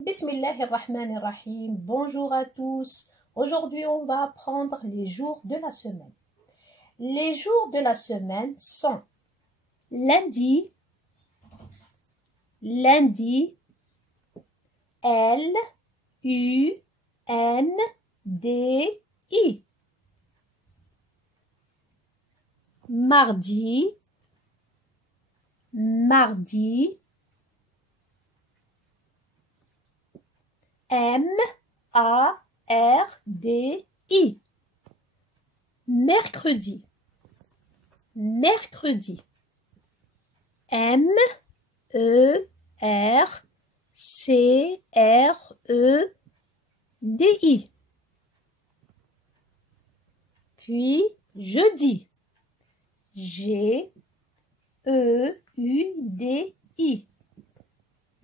Bismillahirrahmanirrahim. Bonjour à tous. Aujourd'hui, on va apprendre les jours de la semaine. Les jours de la semaine sont lundi, L-U-N-D-I, mardi, M-A-R-D-I, mercredi, M-E-R-C-R-E-D-I. Puis jeudi, G-E-U-D-I,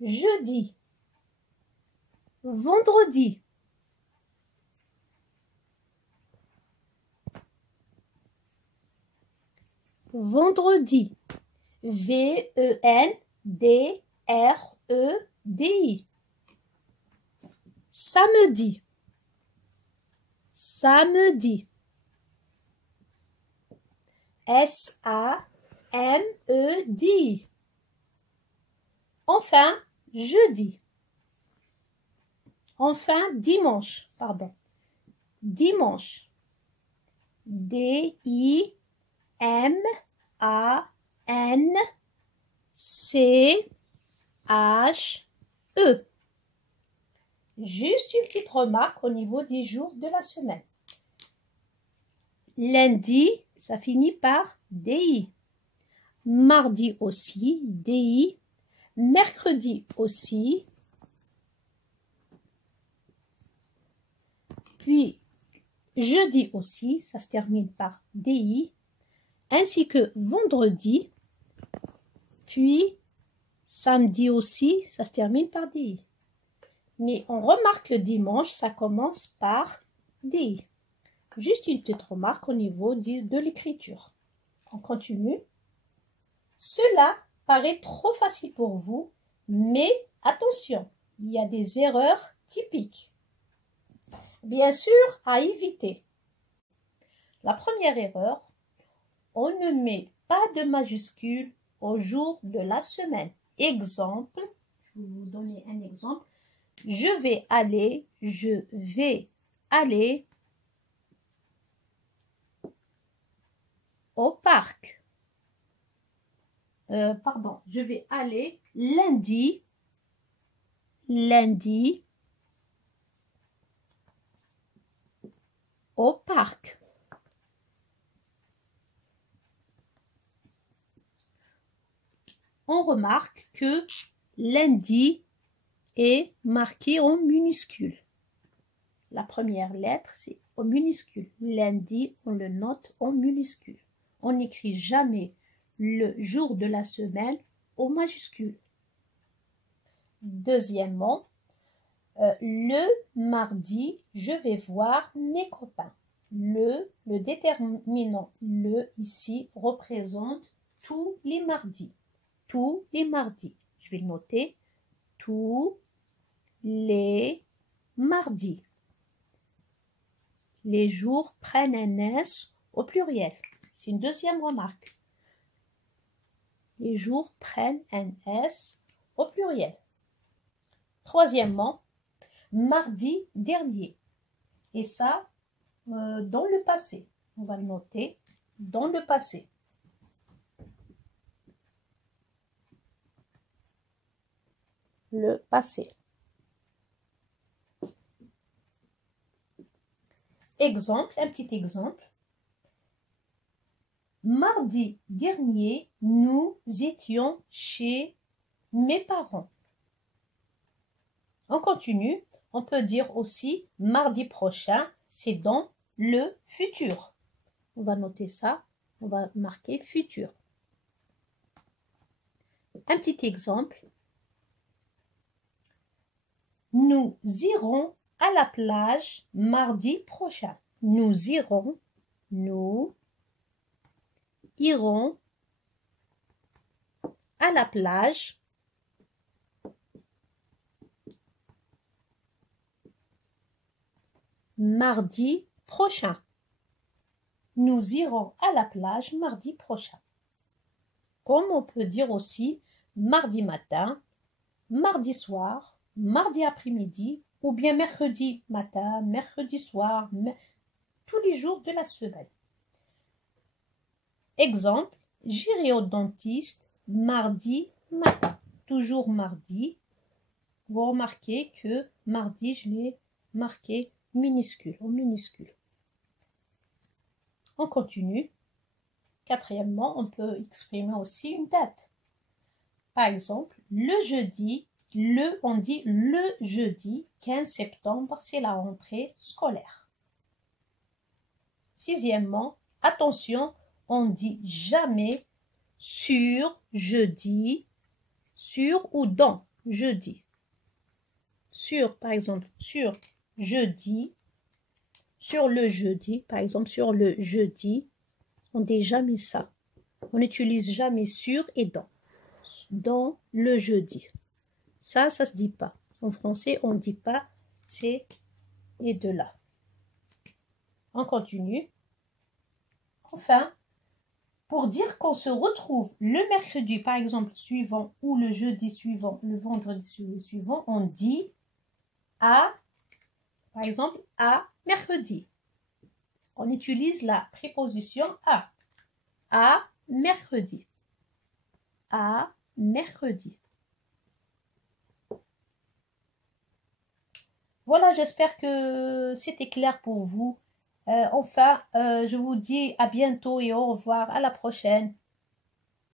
jeudi. Vendredi, V-E-N-D-R-E-D-I. Samedi, S-A-M-E-D-I. Enfin, jeudi. Enfin, dimanche, dimanche, D-I-M-A-N-C-H-E. Juste une petite remarque au niveau des jours de la semaine. Lundi, ça finit par D-I. Mardi aussi, D-I. Mercredi aussi. Puis, jeudi aussi, ça se termine par DI, ainsi que vendredi, puis samedi aussi, ça se termine par DI. Mais on remarque que dimanche, ça commence par DI. Juste une petite remarque au niveau de l'écriture. On continue. Cela paraît trop facile pour vous, mais attention, il y a des erreurs typiques. Bien sûr, à éviter. La première erreur, on ne met pas de majuscule au jour de la semaine. Exemple, je vais vous donner un exemple. Je vais aller au parc. Je vais aller lundi au parc. On remarque que lundi est marqué en minuscule. La première lettre, c'est en minuscule. Lundi, on le note en minuscule. On n'écrit jamais le jour de la semaine au majuscule. Deuxièmement, le mardi, je vais voir mes copains. Le déterminant le ici représente tous les mardis. Tous les mardis. Je vais le noter. Tous les mardis. Les jours prennent un S au pluriel. C'est une deuxième remarque. Les jours prennent un S au pluriel. Troisièmement, mardi dernier. Et ça, dans le passé. On va le noter dans le passé. Le passé. Exemple, un petit exemple. Mardi dernier, nous étions chez mes parents. On continue. On peut dire aussi mardi prochain, c'est dans le futur. On va noter ça. On va marquer futur. Un petit exemple. Nous irons à la plage mardi prochain. Nous irons à la plage mardi prochain. Nous irons à la plage mardi prochain. Comme on peut dire aussi mardi matin, mardi soir, mardi après-midi ou bien mercredi matin, mercredi soir, tous les jours de la semaine. Exemple, j'irai au dentiste mardi matin. Toujours mardi. Vous remarquez que mardi, je l'ai marqué minuscule, en minuscule. On continue. Quatrièmement, on peut exprimer aussi une date. Par exemple, le jeudi, on dit le jeudi 15 septembre, c'est la rentrée scolaire. Sixièmement, attention, on dit jamais sur jeudi, sur ou dans jeudi. Sur, par exemple, sur jeudi, sur le jeudi, par exemple, sur le jeudi, on dit jamais ça. On n'utilise jamais sur et dans. Dans le jeudi. Ça se dit pas. En français, on ne dit pas c'est et de là. On continue. Enfin, pour dire qu'on se retrouve le mercredi, par exemple, suivant, ou le jeudi suivant, le vendredi suivant, on dit à, par exemple, à mercredi. On utilise la préposition à. À mercredi. À mercredi. Voilà, j'espère que c'était clair pour vous. Enfin, je vous dis à bientôt et au revoir, à la prochaine.